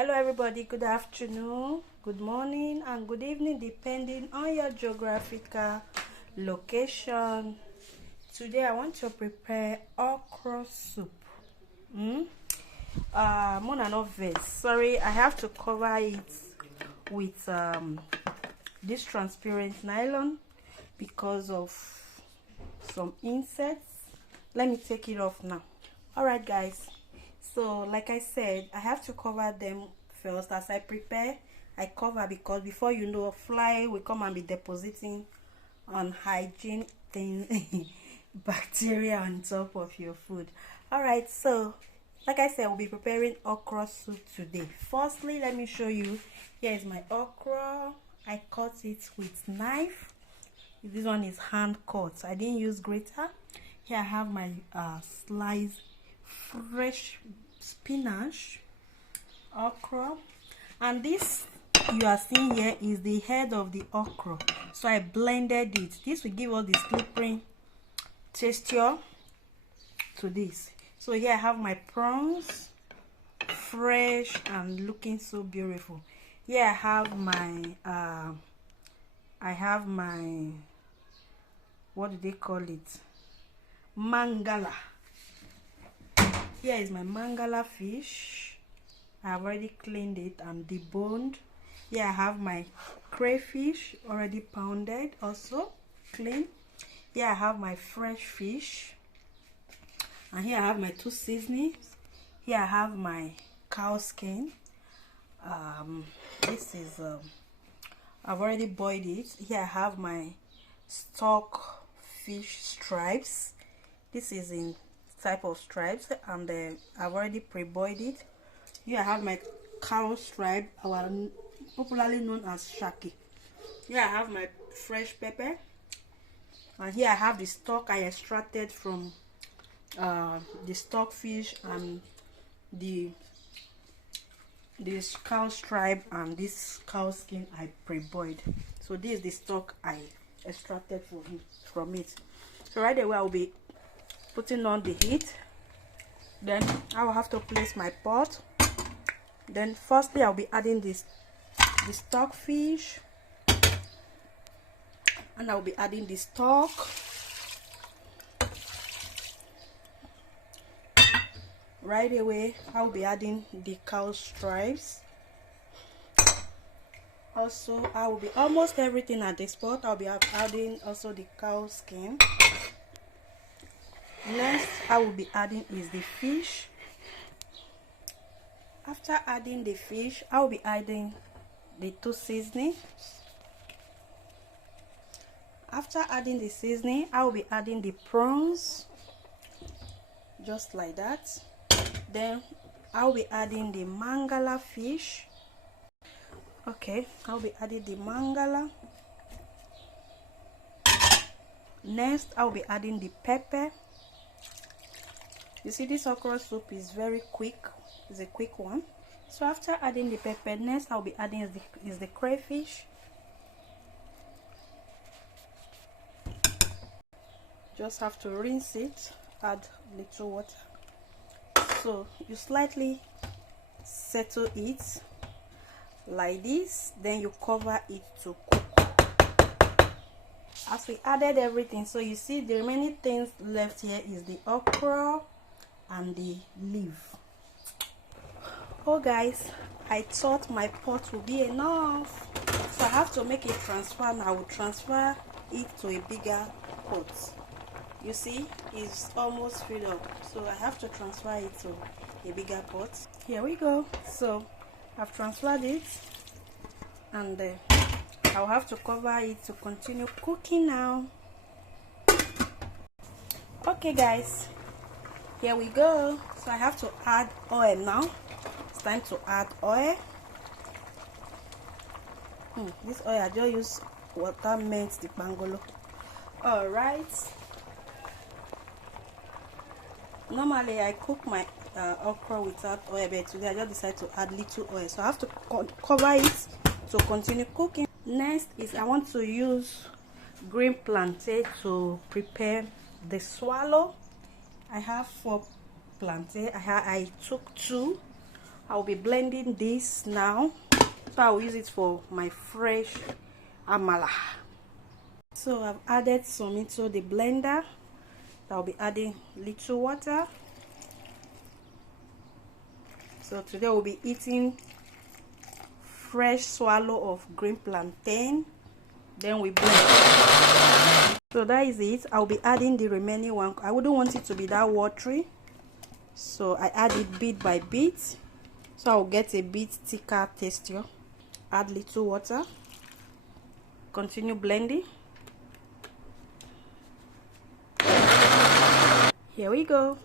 Hello everybody, good afternoon, good morning and good evening depending on your geographical location. Today I want to prepare okra soup. Mona not vex. Sorry, I have to cover it with this transparent nylon because of some insects. Let me take it off now. Alright guys, so like I said, I have to cover them first. As I prepare, I cover because before you know, a fly will come and be depositing unhygiene thing bacteria on top of your food. Alright, so like I said, we'll be preparing okra soup today. Firstly, let me show you. Here is my okra. I cut it with knife. This one is hand cut. I didn't use grater. Here I have my sliced fresh spinach, okra, and this you are seeing here is the head of the okra. So I blended it. This will give us the slippery texture to this. So here I have my prawns, fresh and looking so beautiful. Here I have my what do they call it, mangala. Here is my mangala fish. I have already cleaned it and deboned. Here I have my crayfish already pounded, also clean. Here I have my fresh fish, and here I have my 2 seasonings. Here I have my cow skin. This is I've already boiled it. Here I have my stock fish stripes. This is in type of stripes, and I've already pre-boiled it. Here I have my cow stripe, popularly known as shaki. Here I have my fresh pepper, and here I have the stock I extracted from the stock fish and this cow stripe and this cow skin I pre-boiled. So this is the stock I extracted from it. So right away I'll be putting on the heat. Then I will have to place my pot. Then firstly I'll be adding the stock fish, and I'll be adding the stock. Right away I'll be adding the cow stripes. Also I will be almost everything at this pot. I'll be adding also the cow skin. Next I will be adding is the fish. After adding the fish, I will be adding the 2 seasonings. After adding the seasoning, I will be adding the prawns, just like that. Then I will be adding the mangala fish. Okay, I will be adding the mangala. Next I will be adding the pepper. You see, this okra soup is very quick. It's a quick one. So after adding the pepper, next I'll be adding is the crayfish. Just have to rinse it, add little water. So you slightly settle it like this, then you cover it to cook. As we added everything, so you see the remaining things left here is the okra and the leaf. Oh guys, I thought my pot would be enough, so I have to make a transfer now. I will transfer it to a bigger pot. You see, it's almost filled up, so I have to transfer it to a bigger pot. Here we go. So I've transferred it, and I'll have to cover it to continue cooking now. Okay guys, here we go. So I have to add oil now. It's time to add oil. This oil I just use water melt the pangolo. Alright, normally I cook my okra without oil, but today I just decided to add little oil, so I have to cover it to continue cooking. Next is I want to use green plantain to prepare the swallow. I have 4 plantain. I took 2 I'll be blending this now, so I'll use it for my fresh amala. So I've added some into the blender. I'll be adding little water. So today we'll be eating fresh swallow of green plantain. Then we blend. So that is it. I'll be adding the remaining one. I wouldn't want it to be that watery, so I add it bit by bit, so I'll get a bit thicker texture. Add little water. Continue blending. Here we go.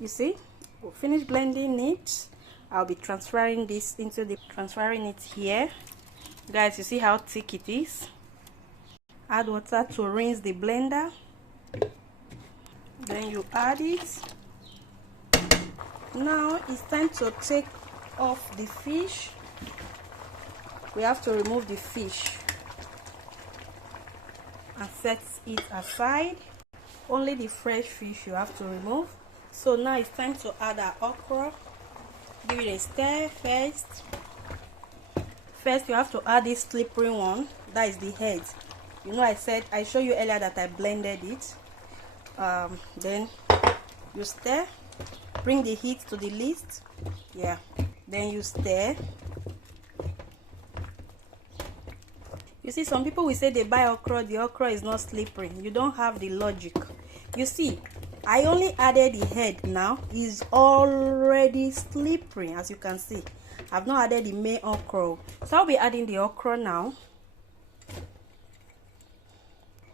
You see, we'll finish blending it. I'll be transferring it here. Guys, you see how thick it is? Add water to rinse the blender. Then you add it. Now it's time to take off the fish. We have to remove the fish and set it aside. Only the fresh fish you have to remove. So now it's time to add our okra. Give it a stir first. First you have to add this slippery one, that is the head. You know, I showed you earlier that I blended it. Then you stir, bring the heat to the least. Yeah, then you stir. You see, some people will say they buy okra, the okra is not slippery. You don't have the logic. You see, I only added the head. Now is already slippery, as you can see. I've not added the main okra, so I'll be adding the okra now.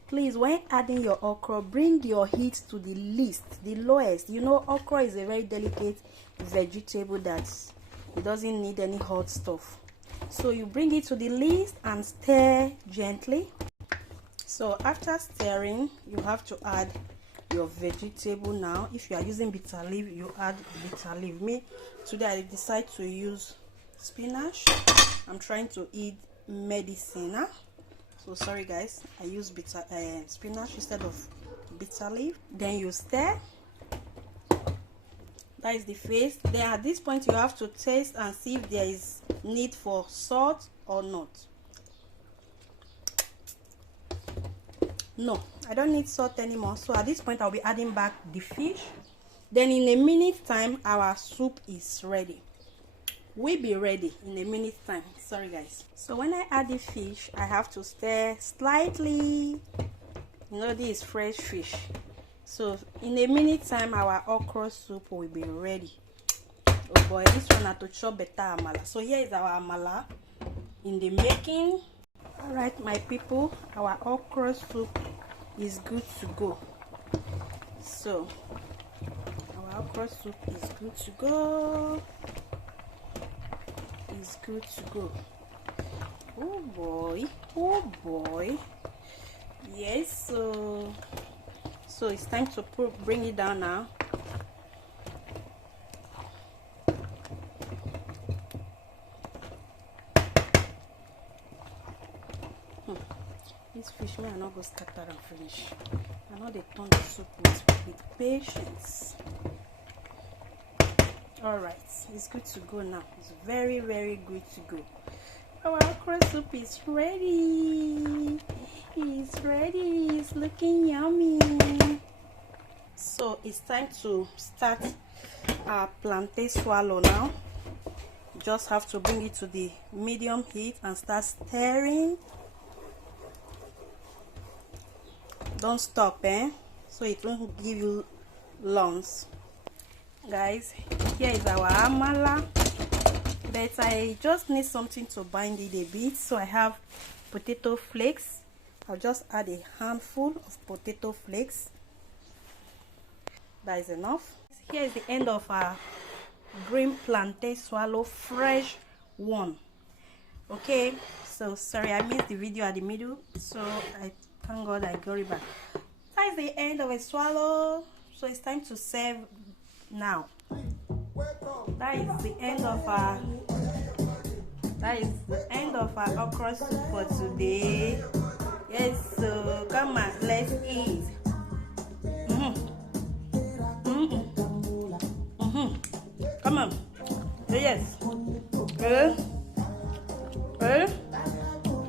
Please, when adding your okra, bring your heat to the least, the lowest. You know, okra is a very delicate vegetable that it doesn't need any hot stuff. So you bring it to the least and stir gently. So after stirring, you have to add your vegetable now. If you are using bitter leaf, you add bitter leaf. Me today I decide to use spinach. I'm trying to eat medicine. So sorry guys, I use spinach instead of bitter leaf. Then you stir. That is the face. Then at this point you have to taste and see if there is need for salt or not. No, I don't need salt anymore. So at this point I'll be adding back the fish. Then in a minute time our soup is ready. We'll be ready in a minute time. Sorry guys. So when I add the fish, I have to stir slightly. You know, this is fresh fish. So in a minute time our okra soup will be ready. Oh boy, this one had to chop better amala. So here is our amala in the making. All right, my people, our okra soup is good to go. So our okra soup is good to go. Is good to go. Oh boy, oh boy. Yes, so it's time to bring it down now. This fish may not go scatter and finish. I know they turn the soup with patience. All right, it's good to go now. It's very, very good to go. Our okra soup is ready. It's ready. It's looking yummy. So it's time to start our plantain swallow now. Just have to bring it to the medium heat and start stirring. Don't stop, so it won't give you lumps. Guys, here is our amala, but I just need something to bind it a bit, so I have potato flakes. I'll just add a handful of potato flakes. That is enough. Here is the end of our green plantain swallow, fresh one. Okay, so sorry I missed the video at the middle, so I thank God I got it back. That is the end of a swallow, so it's time to serve now. That is the end of our okra soup for today. Yes, so come on, let's eat. Come on. Yes.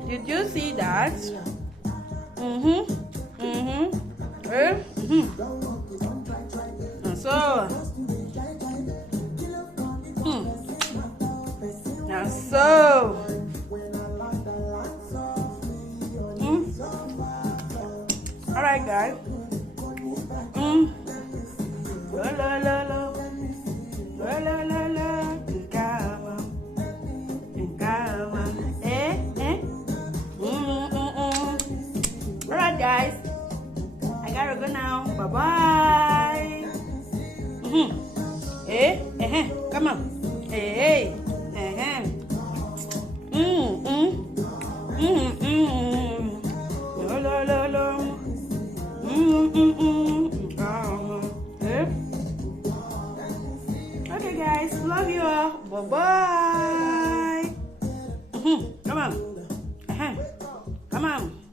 Did you see that? And so. And so. All right, guys. Alright, guys, I gotta go now. Bye bye. Come on. Okay, guys, love you all. Bye bye. Come on. Come on.